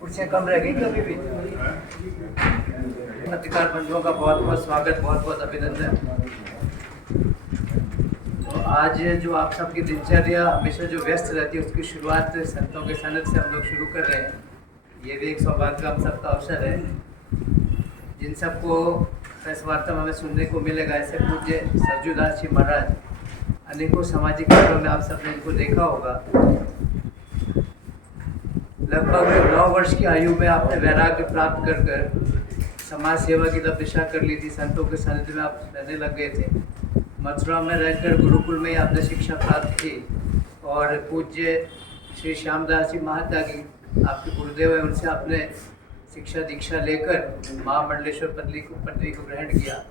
कुर्सियाँ कम रह गई कभी भी। पत्रकार बंधुओं का बहुत बहुत स्वागत, बहुत बहुत अभिनंदन। तो आज जो आप सबकी दिनचर्या हमेशा जो व्यस्त रहती है उसकी शुरुआत संतों के सनद से हम लोग शुरू कर रहे हैं। ये भी एक सौभाग्य हम सबका अवसर है। जिन सबको प्रेस वार्ता में हमें सुनने को मिलेगा, ऐसे पूज्य सरजूदास जी महाराज, अनेकों सामाजिक कार्यों में आप सबने इनको देखा होगा। लगभग 9 वर्ष की आयु में आपने वैराग्य प्राप्त कर कर समाज सेवा की तरफ दिशा कर ली थी। संतों के सानिध्य में आप रहने लग गए थे। मथुरा में रहकर गुरुकुल में ही आपने शिक्षा प्राप्त की और पूज्य श्री श्यामदास जी महाता की आपके गुरुदेव है, उनसे आपने शिक्षा दीक्षा लेकर महामंडलेश्वर पदवी को ग्रहण किया।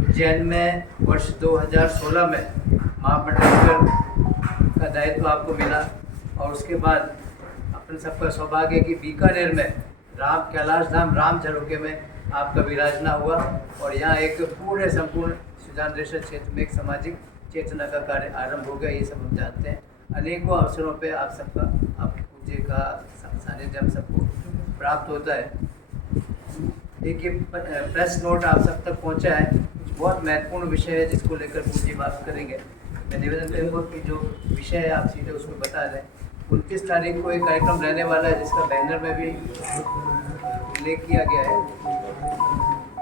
उज्जैन में वर्ष 2016 में महामंडलेश्वर का दायित्व आपको मिला और उसके बाद अपन सबका सौभाग्य कि बीकानेर में राम कैलाश धाम राम झरोखे में आपका विराजना हुआ और यहाँ एक पूरे संपूर्ण सुजानदेश्वर क्षेत्र में एक सामाजिक चेतना का कार्य आरंभ हो गया। ये सब हम जानते हैं। अनेकों अवसरों पे आप सबका आप पूज्य का सानिध्य हम सबको प्राप्त होता है। एक ये प्रेस नोट आप सब तक पहुँचा है, कुछ बहुत महत्वपूर्ण विषय है जिसको लेकर पूज्य बात करेंगे। मैं निवेदन करूँगा कि जो विषय है आप सीधे उसको बता दें। 29 तारीख को एक कार्यक्रम रहने वाला है जिसका बैनर में भी उल्लेख किया गया है।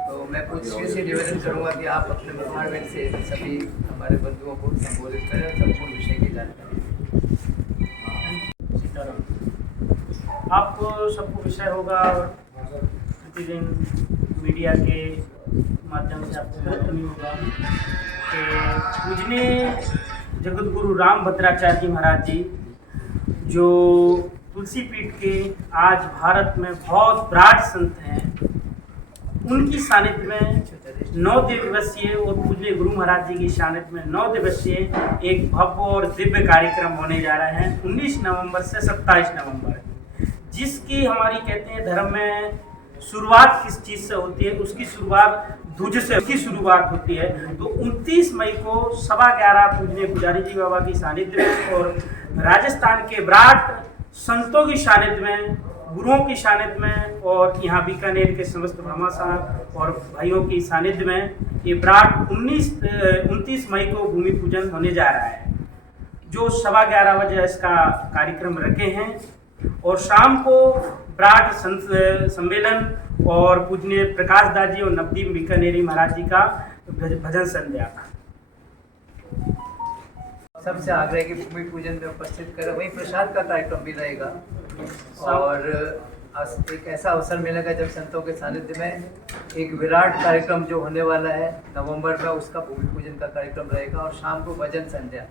तो मैं कुछ से निवेदन करूंगा कि आप अपने मुखारबिंद से सभी हमारे बंधुओं को संबोधित करें, संपूर्ण विषय की जानकारी। आपको सबको विषय होगा और प्रतिदिन मीडिया के माध्यम से आपको महत्व नहीं होगा कि पूजनीय जगत गुरु राम भद्राचार्य जी महाराज जी, जो तुलसी पीठ के आज भारत में बहुत विराट संत हैं, उनकी सानिध्य में 9 दिवसीय और पूज्य गुरु महाराज जी की सानिध्य में 9 दिवसीय एक भव्य और दिव्य कार्यक्रम होने जा रहे हैं 19 नवंबर से 27 नवंबर, जिसकी हमारी कहते हैं धर्म में शुरुआत किस चीज़ से होती है, उसकी शुरुआत ध्वज से उसकी शुरुआत होती है। तो 29 मई को 11:15 पूजनीय पुजारी जी बाबा की सानिध्य में और राजस्थान के विराट संतों की सानिध्य में, गुरुओं की सानिध्य में और यहाँ बीकानेर के समस्त भामाशाह और भाइयों की सानिध्य में ये विराट 29 मई को भूमि पूजन होने जा रहा है, जो 11:15 बजे इसका कार्यक्रम रखे हैं। और शाम को विराट सम्मेलन और पूजनीय प्रकाश दास जी और नवदीप बीकानेरी महाराज जी का भजन संध्या। सबसे आग्रह की भूमि पूजन में उपस्थित करें। वहीं प्रसाद का कार्यक्रम भी रहेगा और एक ऐसा अवसर मिलेगा जब संतों के सानिध्य में एक विराट कार्यक्रम जो होने वाला है नवंबर में, उसका भूमि पूजन का कार्यक्रम रहेगा और शाम को भजन संध्या,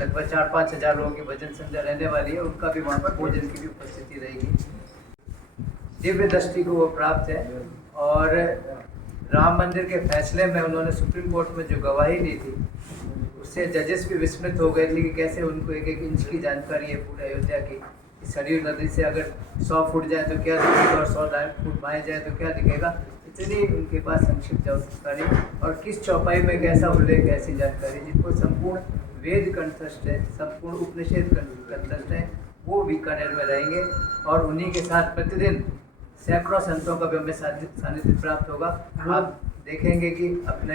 लगभग 4-5 हज़ार लोगों की भजन संध्या रहने वाली है। उनका भी वहाँ पर भोजन की भी उपस्थिति रहेगी। दिव्य दृष्टि को वो प्राप्त है और राम मंदिर के फैसले में उन्होंने सुप्रीम कोर्ट में जो गवाही दी थी उससे जजेस भी विस्मित हो गए थे कि कैसे उनको 1-1 इंच की जानकारी है पूरे अयोध्या की। सरयू नदी से अगर 100 फुट जाए तो क्या दिखेगा और 100 फुट बाएँ जाए तो क्या दिखेगा। इतनी उनके पास संक्षिप्त जानकारी और किस चौपाई में कैसा उल्लेख, ऐसी जानकारी जिनको संपूर्ण वेद कंठस्थ है, संपूर्ण उपनिषद कंठस्थ है, वो बीकानेर में रहेंगे और उन्हीं के साथ प्रतिदिन सैकड़ों संतों का भी हमें सानिध्य प्राप्त होगा। आप देखेंगे कि अपने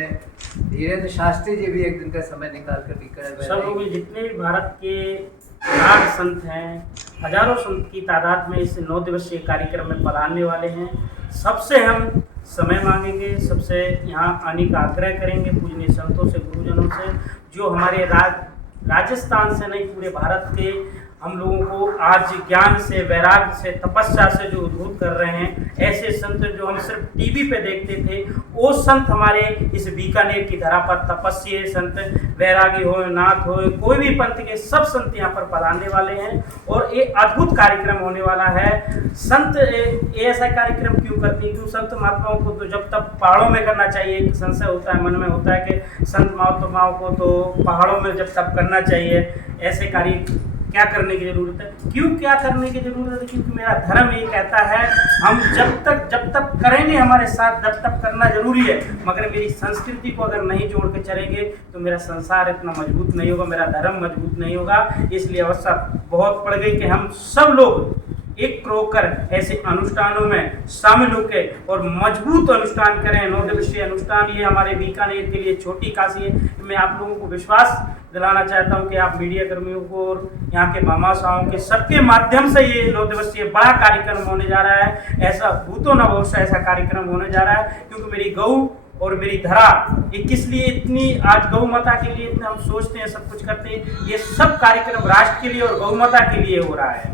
धीरेन्द्र शास्त्री जी भी एक दिन का समय निकाल कर बीकानेर में सब लोग, जितने भी भारत के विराट संत हैं, हजारों संत की तादाद में इस 9 दिवसीय कार्यक्रम में पधारने वाले हैं। सबसे हम समय मांगेंगे, सबसे यहाँ आने का आग्रह करेंगे पूजनीय संतों से, गुरुजनों से, जो हमारे राजस्थान से नहीं पूरे भारत के हम लोगों को आज ज्ञान से, वैराग्य से, तपस्या से जो उद्बुद्ध कर रहे हैं। ऐसे संत जो हम सिर्फ टीवी पे देखते थे, वो संत हमारे इस बीकानेर की धरा पर तपस्वी संत, वैरागी हो, नाथ हो, कोई भी पंथ के सब संत यहाँ पर पधारने वाले हैं और ये अद्भुत कार्यक्रम होने वाला है। संत ऐसा कार्यक्रम क्यों करते हैं? क्यों संत महात्माओं को तो जब तक पहाड़ों में करना चाहिए, एक संशय होता है मन में, होता है कि संत महात्माओं को तो पहाड़ों में जब तक करना चाहिए। ऐसे कार्य क्या करने की जरूरत है? क्यों क्या करने की जरूरत है? क्योंकि मेरा धर्म ये कहता है हम जब तक करेंगे हमारे साथ तब तक करना जरूरी है, मगर मेरी संस्कृति को अगर नहीं जोड़ के चलेंगे तो मेरा संसार इतना मजबूत नहीं होगा, मेरा धर्म मजबूत नहीं होगा। इसलिए अवस्था बहुत पड़ गई कि हम सब लोग एक होकर ऐसे अनुष्ठानों में शामिल होकर और मजबूत अनुष्ठान करें। 9 दिवसीय अनुष्ठान ये हमारे बीकानेर के लिए छोटी काशी है। मैं आप लोगों को विश्वास दिलाना चाहता हूं कि आप मीडिया कर्मियों को और यहाँ के मामाशाहों के सबके माध्यम से ये 9 दिवसीय बड़ा कार्यक्रम होने जा रहा है। ऐसा भूतो न भविष्य ऐसा कार्यक्रम होने जा रहा है, क्योंकि मेरी गौ और मेरी धरा ये किस लिए इतनी आज गौ माता के लिए इतना हम सोचते हैं, सब कुछ करते हैं। ये सब कार्यक्रम राष्ट्र के लिए और गौ माता के लिए हो रहा है।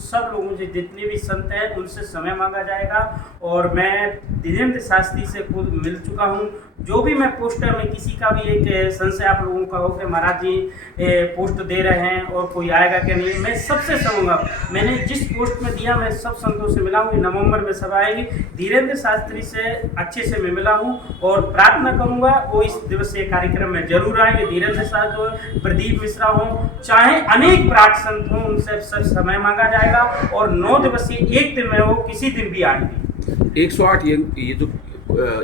सब लोगों से जितने भी संत हैं उनसे समय मांगा जाएगा और मैं धीरेन्द्र शास्त्री से खुद मिल चुका हूं। जो भी मैं पोस्टर में किसी का भी एक संशय आप लोगों का हो कि महाराज जी पोस्ट दे रहे हैं और कोई आएगा कि नहीं, मैं सबसे कहूँगा। मैंने जिस पोस्ट में दिया मैं सब संतों से मिला हूँ। नवंबर में सब आएगी। धीरेन्द्र शास्त्री से अच्छे से मैं मिला हूँ और प्रार्थना करूँगा वो इस दिवसीय कार्यक्रम में जरूर आएंगे। धीरेन्द्र शास्त्री हो, प्रदीप मिश्रा हो, चाहे अनेक प्राट संत हों, उनसे सब समय मांगा जाएगा और 9 दिवसीय एक दिन में हो किसी दिन भी आएंगे। 108 ये जो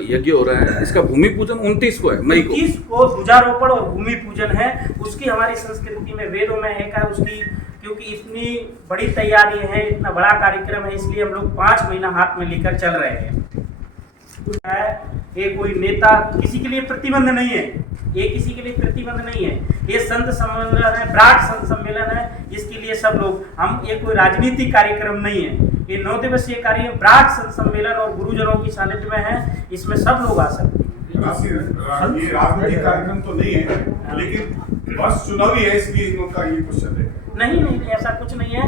यज्ञ हो रहा है, इसका भूमि पूजन 29 को है, मई को। 29 को ध्वजारोपण और भूमि पूजन है। उसकी हमारी संस्कृति में वेदों में है उसकी, क्योंकि इतनी बड़ी तैयारी है, इतना बड़ा कार्यक्रम है, इसलिए हम लोग 5 महीना हाथ में लेकर चल रहे हैं। ये कोई नेता किसी के लिए प्रतिबंध नहीं है, ये किसी के लिए प्रतिबंध नहीं है। ये संत सम्मेलन है, ब्राट संत सम्मेलन है, इसके लिए सब लोग हम, ये कोई राजनीतिक कार्यक्रम नहीं है। ये 9 दिवसीय कार्यक्रम ब्राट संत सम्मेलन और गुरुजनों की सानिध्य में है, इसमें सब लोग आ सकते हैं। ये राजनीतिक कार्यक्रम तो नहीं है, लेकिन बस चुनावी है, इसलिए इनका ये क्वेश्चन है। नहीं, ऐसा कुछ नहीं है।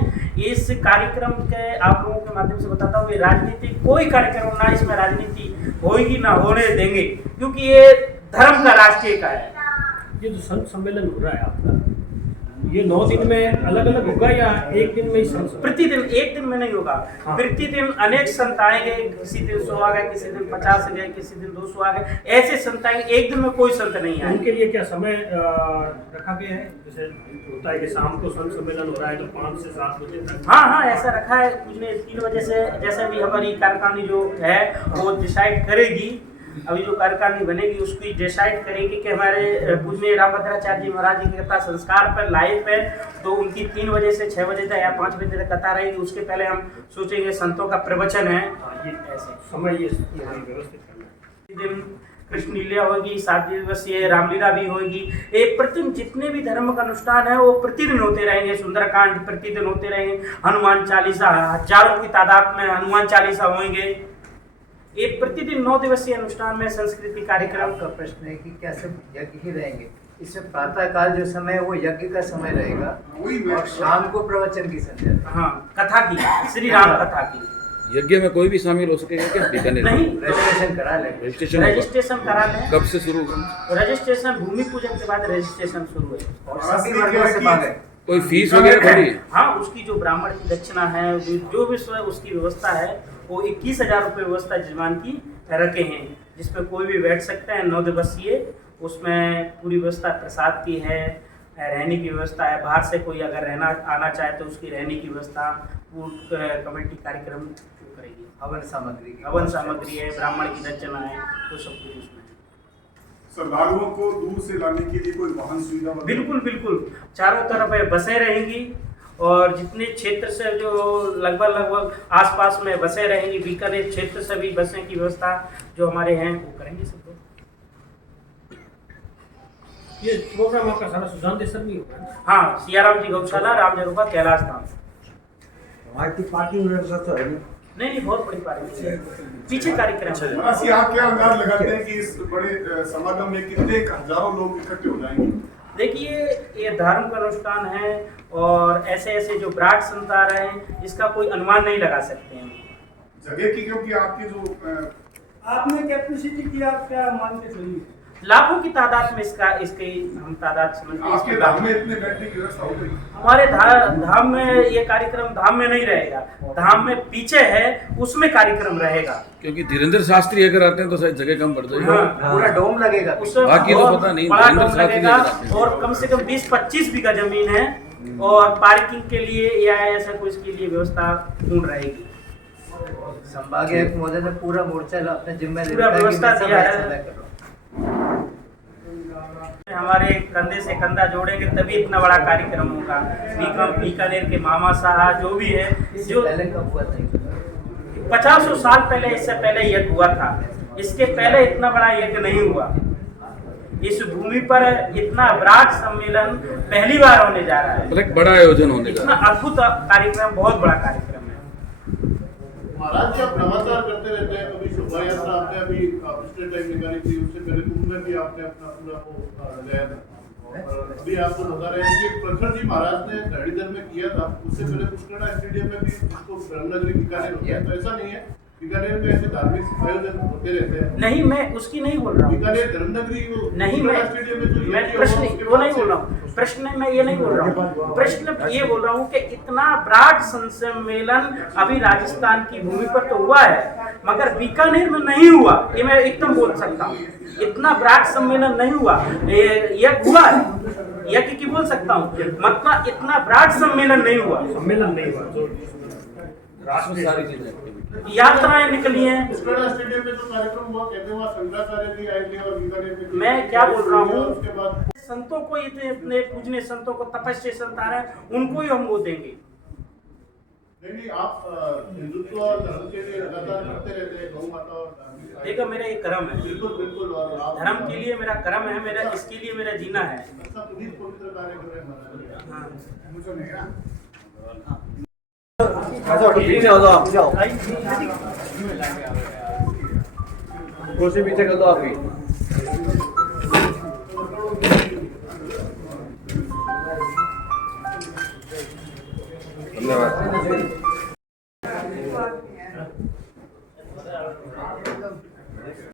इस कार्यक्रम के आप लोगों के माध्यम से बताता हूँ, ये राजनीतिक कोई कार्यक्रम ना, इसमें राजनीति होगी ना होने देंगे, क्योंकि ये धर्म का राष्ट्रीय का है। ये जो संत सम्मेलन हो रहा है आपका, ये 9 दिन में अलग अलग होगा या एक दिन में ही संत? प्रतिदिन, एक दिन में नहीं होगा। प्रतिदिन अनेक संत आएंगे, किसी दिन 100 आ गए, किसी दिन 50 आ गए, किसी दिन 200 आ गए, ऐसे संत आएंगे। एक दिन में कोई संत नहीं आएंगे। उनके लिए क्या समय रखा गया है? जैसे होता है कि शाम को संत सम्मेलन हो रहा है तो 5 से 7 बजे तक। हाँ, ऐसा रखा है। कुछ ने 3 बजे से, जैसे भी हमारी कार्यकारिणी जो है वो डिसाइड करेगी, अभी जो कार्यकारिणी बनेगी उसकी डिसाइड करेगी कि हमारे पूजनीय रामभद्राचार्य जी महाराज जी के कथा संस्कार पर लाइव है, तो उनकी 3 बजे से 6 बजे तक या 5 बजे तक कथा रहेगी। उसके पहले हम सोचेंगे संतों का प्रवचन है, ये ऐसे समय ये व्यवस्थित करना है। दिन कृष्ण लीला होगी, 7 दिवसीय रामलीला भी होगी। एक प्रतिदिन जितने भी धर्म का अनुष्ठान है वो प्रतिदिन होते रहेंगे। सुंदरकांड प्रतिदिन होते रहेंगे। हनुमान चालीसा, हजारों की तादाद में हनुमान चालीसा होंगे। एक प्रतिदिन 9 दिवसीय अनुष्ठान में संस्कृति कार्यक्रम का प्रश्न है कि क्या सब यज्ञ ही रहेंगे? इसमें प्रातः काल जो समय है वो यज्ञ का समय रहेगा और शाम को प्रवचन की संध्या। हाँ, कथा की, श्री राम कथा की। यज्ञ में कोई भी शामिल हो सकेगा क्या? बीकानेर नहीं, रजिस्ट्रेशन करा लें। रजिस्ट्रेशन करा लें। कब से शुरू होगा? रजिस्ट्रेशन भूमि पूजन के बाद रजिस्ट्रेशन शुरू है। और सभी वर्गों से मांगे। कोई फीस वगैरह भरी? हाँ, उसकी जो ब्राह्मण की दक्षिणा है, जो भी उसकी व्यवस्था है, वो 21,000 रुपये व्यवस्था जजमान की रखे हैं, जिसपे कोई भी बैठ सकता है। 9 दिवसीय उसमें पूरी व्यवस्था प्रसाद की है, रहने की व्यवस्था है। बाहर से कोई अगर रहना आना चाहे तो उसकी रहने की व्यवस्था पूर्ण कमेटी कार्यक्रम करेगी। हवन सामग्री है, ब्राह्मण की दक्षिणा है, तो सब कुछ उसमें है। श्रद्धालुओं को दूर से लाने के लिए कोई वाहन सुविधा? बिल्कुल चारों तरफ बसें रहेंगी और जितने क्षेत्र से जो लगभग आसपास में बसें रहेंगी, बीकानेर क्षेत्र से भी बसें की व्यवस्था जो हमारे हैं वो करेंगे सब लोग। ये प्रोग्राम आपका सारा सुजान देसर में होगा? हाँ, सियाराम जी गौशाला, राम जरूपा, कैलाश धाम। हमारी पार्किंग व्यवस्था तो है नहीं, बहुत बड़ी पार्टी है। पीछे कार्यक्रम है। आप क्या अंदाज लगाते हैं कि इस बड़े समागम में कितने हजारों लोग इकट्ठे हो जाएंगे? देखिए, ये धर्म का अनुष्ठान है और ऐसे जो ब्राट संत आ रहे हैं, इसका कोई अनुमान नहीं लगा सकते हैं जगह की, क्योंकि आपकी जो आपने कैपेसिटी की, आप क्या मानते चलिए? लाखों की तादाद में इसकी हम तादाद समझते हैं। आपके धाम में इतने बैठने की व्यवस्था हो गई? हमारे धाम में ये कार्यक्रम धाम में नहीं रहेगा, धाम में पीछे है उसमें कार्यक्रम रहेगा। क्योंकि धीरेन्द्र शास्त्री अगर आते हैं तो शायद जगह कम पड़ जाएगी। हाँ, पूरा डोम लगेगा। बाकी तो पता नहीं। बड़ा डोम लगेगा और कम से कम 20-25 बीघा जमीन है और पार्किंग के लिए या ऐसा कुछ के लिए व्यवस्था पूर्ण रहेगी। संभागीय महोदय ने पूरा मोर्चा अपने जिम्मे पूरा व्यवस्था दिया है। हमारे कंधे से कंधा जोड़ेंगे तभी इतना बड़ा कार्यक्रम होगा। बीकानेर के मामा साहब जो भी है, जो पहले कब हुआ था? 50 साल पहले, इससे पहले यज्ञ हुआ था। इसके पहले इतना बड़ा यज्ञ नहीं हुआ। इस भूमि पर इतना विराट सम्मेलन पहली बार होने जा रहा है। मतलब एक बड़ा आयोजन होने जा इतना रहा है। अद्भुत कार्यक्रम, बहुत बड़ा कार्यक्रम है। महाराज जी, आप लगातार करते रहते हैं। अभी शोभा यात्रा आपने अभी पिछले टाइम निकाली थी, उससे पहले कुंभ में भी आपने अपना पूरा वो गया था। और अभी आपको बता रहे हैं कि प्रखर जी महाराज ने गाड़ीदर में किया था, उससे पहले पुष्करणा स्टेडियम में भी इसको ब्रह्मनगरी बीकानेर होता है। तो ऐसा नहीं है, बीकानेर में ऐसे धार्मिक आयोजन होते रहते हैं। नहीं, मैं उसकी नहीं बोल रहा हूँ। बीकानेर धर्मनगरी वो नहीं, स्टेडियम में जो मैं प्रश्न वो नहीं बोल रहा हूँ। प्रश्न में ये नहीं बोल रहा हूँ। प्रश्न ये बोल रहा हूँ कि इतना ब्राड सम्मेलन अभी राजस्थान की भूमि पर तो हुआ है, मगर बीकानेर में नहीं हुआ। ये मैं एकदम बोल सकता हूँ। इतना ब्राड सम्मेलन नहीं हुआ। ये हुआ है, यज्ञ की बोल सकता हूँ, मतलब इतना ब्राड सम्मेलन नहीं हुआ। सम्मेलन नहीं हुआ, जो राष्ट्रीय यात्राएं निकली हैं। पुष्करणा स्टेडियम में जो कार्यक्रम हुआ, कहते हैं वहाँ शंकराचार्य जी आए थे और बीकानेर में मैं क्या बोल रहा हूँ, उसके बाद संतों को, इतने पूजने संतों को, तपस्या संत आ रहे हैं, उनको ही हम वो देंगे। नहीं, आप हिंदुत्व और धर्म के लिए लगातार करते रहते हैं, गौ माता और देखो, मेरा ये कर्म है। बिल्कुल बिल्कुल। और आप धर्म के लिए मेरा कर्म है, मेरा इसके लिए मेरा जीना है। अच्छा पुनीत पवित्र कार्य कर रहे हैं महाराज। हाँ। मुझे नहीं ना पीछे हो जाओ, पीछे आओ। कुर्सी पीछे कर दो आपकी। धन्यवाद।